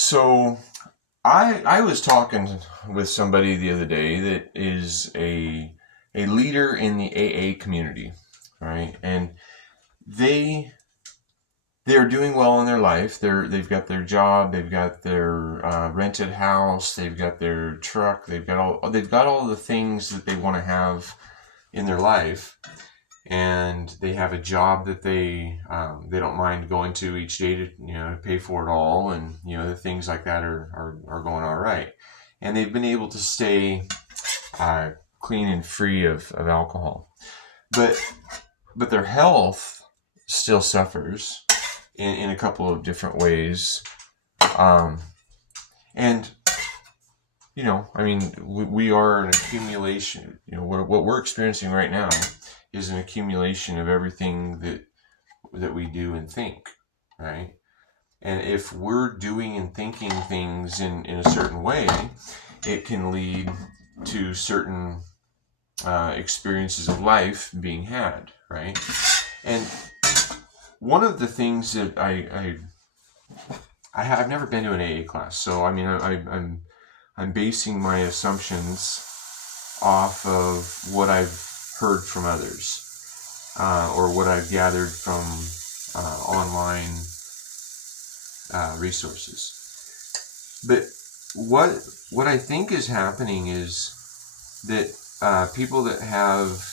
So I was talking with somebody the other day that is a leader in the AA community, right? And they they're doing well in their life. They've got their job, they've got their rented house, they've got their truck, they've got all the things that they want to have in their life, and they have a job that they don't mind going to each day to pay for it all, and the things like that are going all right, and they've been able to stay uh, clean and free of alcohol, but their health still suffers in a couple of different ways, um, and I mean, we are an accumulation. What we're experiencing right now is an accumulation of everything that we do and think, right? And if we're doing and thinking things in a certain way, it can lead to certain experiences of life being had, right? And one of the things that I've never been to an AA class, so I mean I'm basing my assumptions off of what I've heard from others, or what I've gathered from online resources. But what I think is happening is that people that have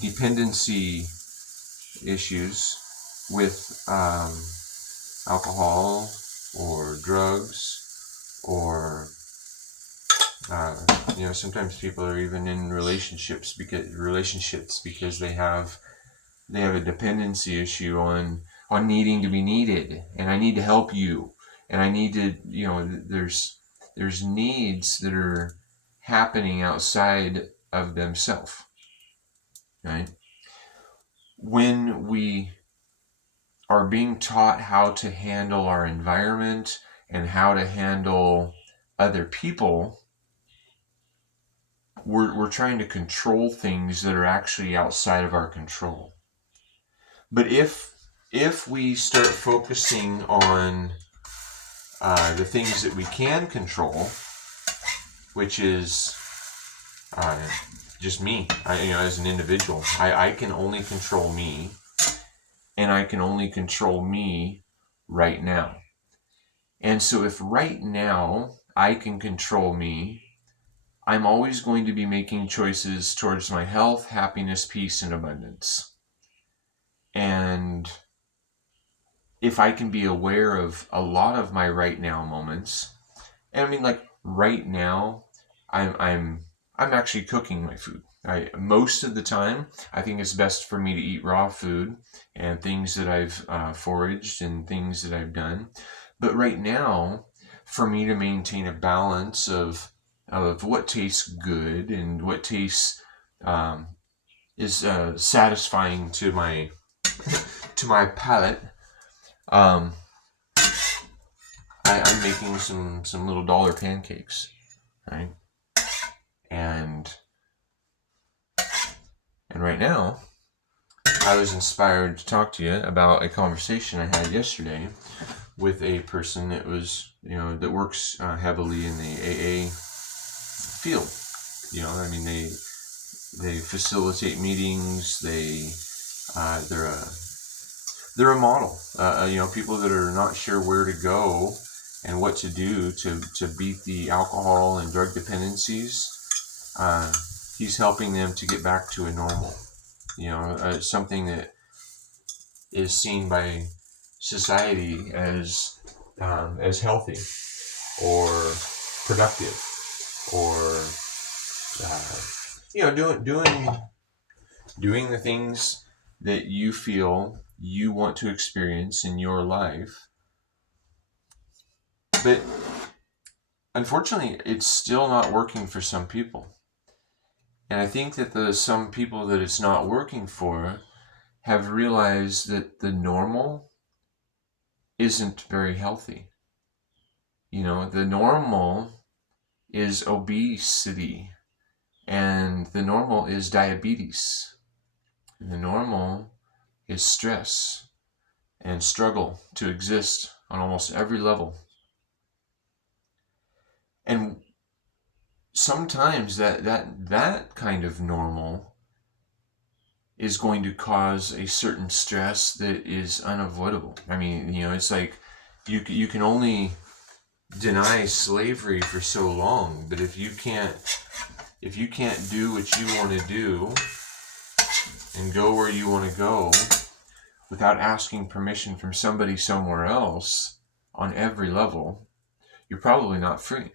dependency issues with alcohol or drugs, or sometimes people are even in relationships because they have a dependency issue on needing to be needed, and I need to help you, and I need to, there's needs that are happening outside of themselves, right? When we are being taught how to handle our environment and how to handle other people, we're trying to control things that are actually outside of our control. But if we start focusing on the things that we can control, which is just me, as an individual, I can only control me, and I can only control me right now. And so if right now I can control me, I'm always going to be making choices towards my health, happiness, peace, and abundance. And if I can be aware of a lot of my right now moments, and I mean, like, right now, I'm actually cooking my food. Most of the time, I think it's best for me to eat raw food and things that I've foraged and things that I've done. But right now, for me to maintain a balance of what tastes good and what tastes is satisfying to my palate, um, I'm making some little dollar pancakes, right? And right now, I was inspired to talk to you about a conversation I had yesterday with a person that was, that works heavily in the AA field. I mean, they facilitate meetings. They're a model. People that are not sure where to go and what to do to beat the alcohol and drug dependencies. He's helping them to get back to a normal. Something that is seen by society as healthy or productive, or doing the things that you feel you want to experience in your life. But unfortunately, it's still not working for some people. And I think that the some people that it's not working for have realized that the normal isn't very healthy. The normal is obesity, and the normal is diabetes, and the normal is stress and struggle to exist on almost every level. And sometimes that kind of normal is going to cause a certain stress that is unavoidable. I mean, it's like you can only deny slavery for so long, but if you can't do what you want to do and go where you want to go without asking permission from somebody somewhere else on every level, you're probably not free.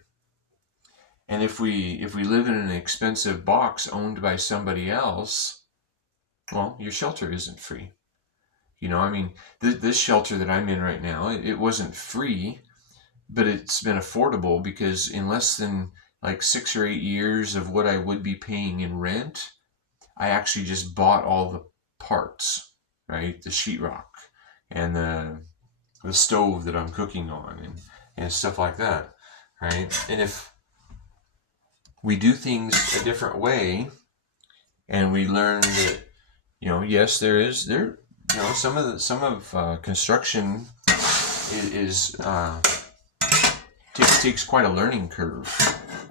And if we live in an expensive box owned by somebody else, well, your shelter isn't free. I mean, this shelter that I'm in right now, it wasn't free, but it's been affordable because in less than like 6 or 8 years of what I would be paying in rent, I actually just bought all the parts, right? The sheetrock and the stove that I'm cooking on and stuff like that, right? And if we do things a different way and we learn that, yes, some of construction is takes quite a learning curve.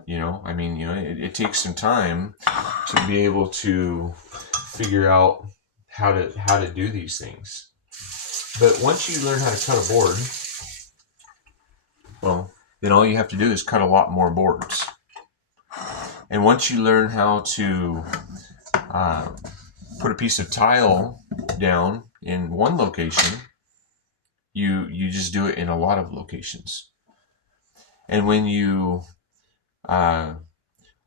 I mean, it takes some time to be able to figure out how to do these things. But once you learn how to cut a board, well, then all you have to do is cut a lot more boards. And once you learn how to put a piece of tile down in one location, you just do it in a lot of locations. And when you are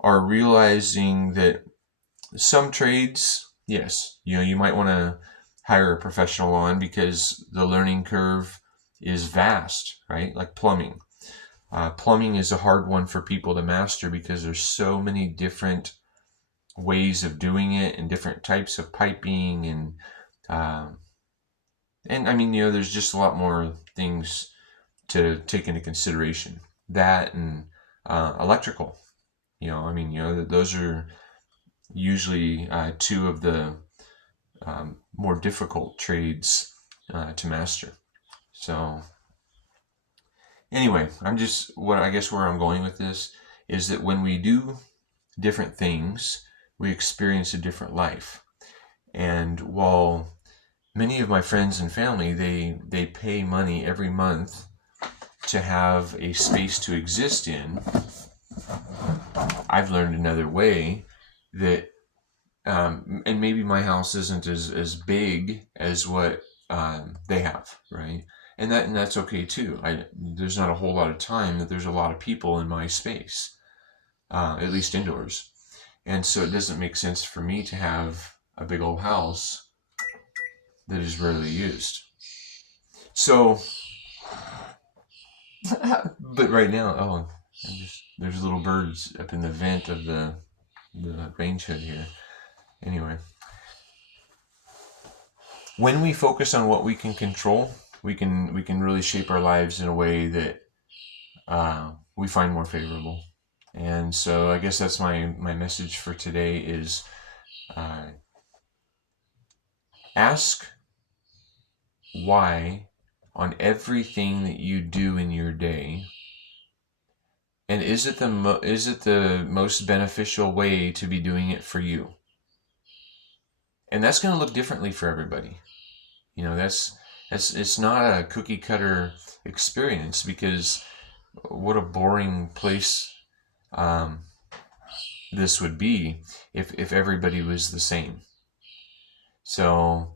realizing that some trades, yes, you might want to hire a professional on because the learning curve is vast, right? Like plumbing. Plumbing is a hard one for people to master because there's so many different ways of doing it and different types of piping and I mean, there's just a lot more things to take into consideration. That and electrical. I mean, those are usually two of the more difficult trades to master. So anyway, I guess where I'm going with this is that when we do different things, we experience a different life. And while many of my friends and family, they pay money every month to have a space to exist in, I've learned another way that, and maybe my house isn't as big as what they have, right? And that's okay too. There's not a whole lot of time that there's a lot of people in my space, at least indoors. And so it doesn't make sense for me to have a big old house that is rarely used. So, but right now, there's little birds up in the vent of the range hood here. Anyway, when we focus on what we can control, we can really shape our lives in a way that we find more favorable. And so I guess that's my message for today is ask why on everything that you do in your day, and is it the most beneficial way to be doing it for you? And that's going to look differently for everybody. It's not a cookie cutter experience, because what a boring place this would be if everybody was the same. So,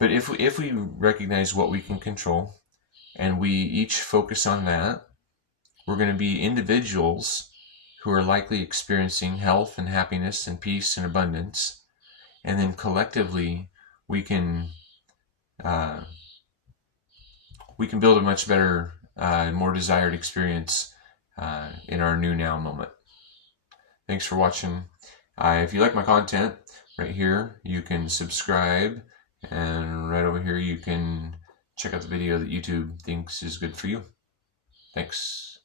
but if we recognize what we can control and we each focus on that, we're going to be individuals who are likely experiencing health and happiness and peace and abundance. And then collectively, we can build a much better and more desired experience in our new now moment. Thanks for watching. If you like my content, right here you can subscribe, and right over here you can check out the video that YouTube thinks is good for you. Thanks.